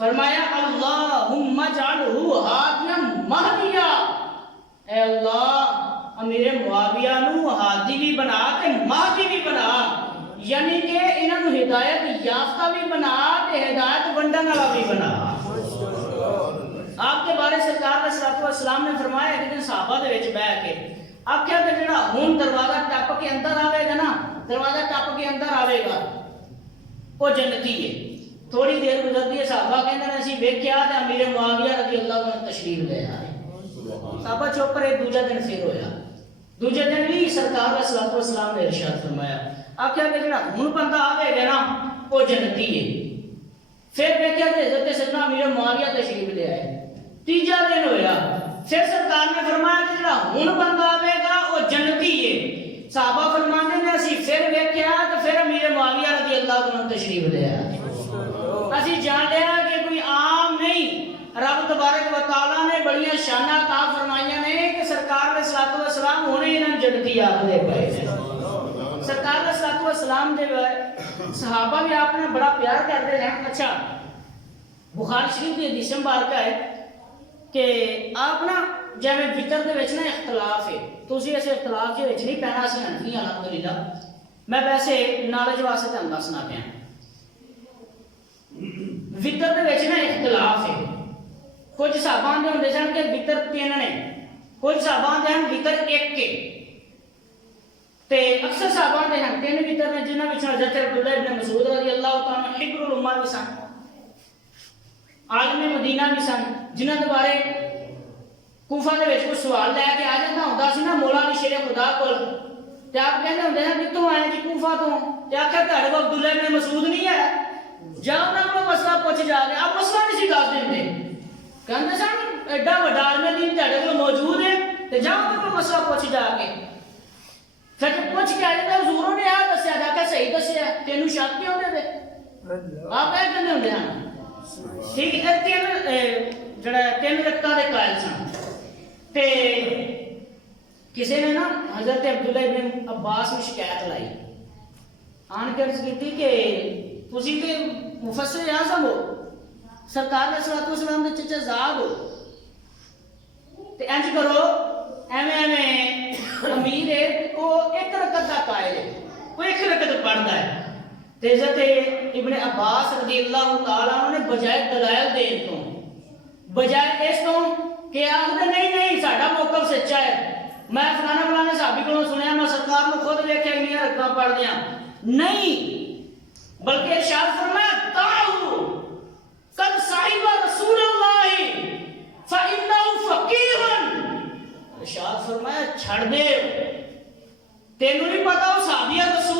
फरमाया अल्लाहुम्मा जअलहु हादियम महदिया, ए अल्लाह अमीर मुआविया नू हादी भी बना ते महदी भी बना, यानी कि इन्हों हिदायत याफ्ता भी बना ते हिदायत वंडन वाला भी बना। आपके बारे सरकार सलाम ने फरमाया कि दिन सहाबा दे विच बैठ के आख्या कि जेड़ा हुण दरवाजा टप के अंदर आवेगा ना, दरवाजा टप के अंदर आवेगा वो जन्नती है। थोड़ी देर गुजरती है, सहाबा कहंदे ने असीं वेख्या ते अमीर मुआविया रज़ी अल्लाह अन्हु तशरीफ ले आए। सहाबा चुप रहे। दूजा दिन फिर होया, दूजे दिन भी सरकार सलाम ने इरशाद फरमाया, आख्या कि जेड़ा हुण बंदा आवेगा ना वो जन्नती है। फिर वेख्या ते हज़रत सैयदना अमीर मुआविया तशरीफ ले आए। तीजा दिन होया, फिर सरकार ने फरमाया कि जेड़ा हुण बंदा आवेगा वो जन्नती है। सहाबा फरमाते ने असीं फिर वेख्या ते फिर अमीर मुआविया रज़ी अल्लाह अन्हु तशरीफ ले आए। असीं जान लिया कि कोई आम नहीं, रब तबारक व तआला ने बड़ियां शाना अता फरमाइयां ने कि सरकार ने सलातो व सलाम हुणे इन्हां जन्नती आखदे पए ने। सरकार ने सलातो व सलाम दे सहाबा भी आपने बड़ा प्यार करते हैं। अच्छा, बुखारी शरीफ की हदीस मुबारक है कि आप ना जिवें वितर दे विच ना इख्तलाफ है, तुसीं इस इख्तलाफ दे विच नहीं पैना, असीं हनफी अल्हम्दुलिल्लाह। मैं वैसे नॉलेज वास्ते तुहानूं दसना पिया, वितर दे विच ना इख्तलाफ है। कुछ सहाबा आंदे हुंदे सन कि वितर 3 ने, कुछ सहाबा आंदे हन वितर 1 के, ते अक्सर सहाबा आंदे हन 3 वितर ने, जिन्हां विच हज़रत अब्दुल्लाह इब्न मसूद रज़ी अल्लाह तआला हिब्रुल उम्मा भी सन, आलिम मदीना भी सन, जिन्हां दे बारे कूफा दे विच कोई सवाल लैके आ जांदा हुंदा सी ना मौला अली शेर खुदा कोल, ते आप कहंदे हुंदे ने कित्थों आए जी? कूफा तो। ते आख्या तुहाडे कोल अब्दुल्लाह इब्न मसूद नहीं है, जाओ उन्हां कोलों मसला पुछ जाके। आप मसला नहीं सी दस दिंदे, कहंदे सन एडा वड्डा आलिम दीन तुहाडे कोल मौजूद है ते जाओ उन्हां कोलों मसला पुछ जाके। फिर पूछ के आए तो हजूरों ने आ दस्या, जाके सही दस्या, तेनू शक क्यों दे दे? आप कह कहंदे हुंदे हन। ठीक है, 3 रकअतां दे कायल सन। ते किसी ने ना हज़रत अब्दुल्लाह इब्न अब्बास में शिकायत लाई, आन के अर्ज की कि तुसीं ते मुफस्सिर आज़म हो, सरकार ने सलातो सलाम दे चचा ज़ाद हो, ते इंज करो एवें एवें अमीर है वो 1 रकअत दा कायल है, वो 1 रकअत पढ़ता है। ते हज़रत इब्न अब्बास रज़ी अल्लाह तआला ने बजाय दलाइल देन तो, बजाय इस तो कि आखदे नहीं नहीं साडा मौकफ सच्चा है, मैं फलाना फलाने साहबी को सुनिया, मैं सरकार को खुद वेख्या इन्नियां रकअतां पढ़दियां नहीं, बल्कि इरशाद फरमाया ताऊ कद साहिबा रसूलुल्लाह फइन्नहु फकीहन। इरशाद फरमाया छड़ दे, तेनू नहीं पता वो साहबिया रसूल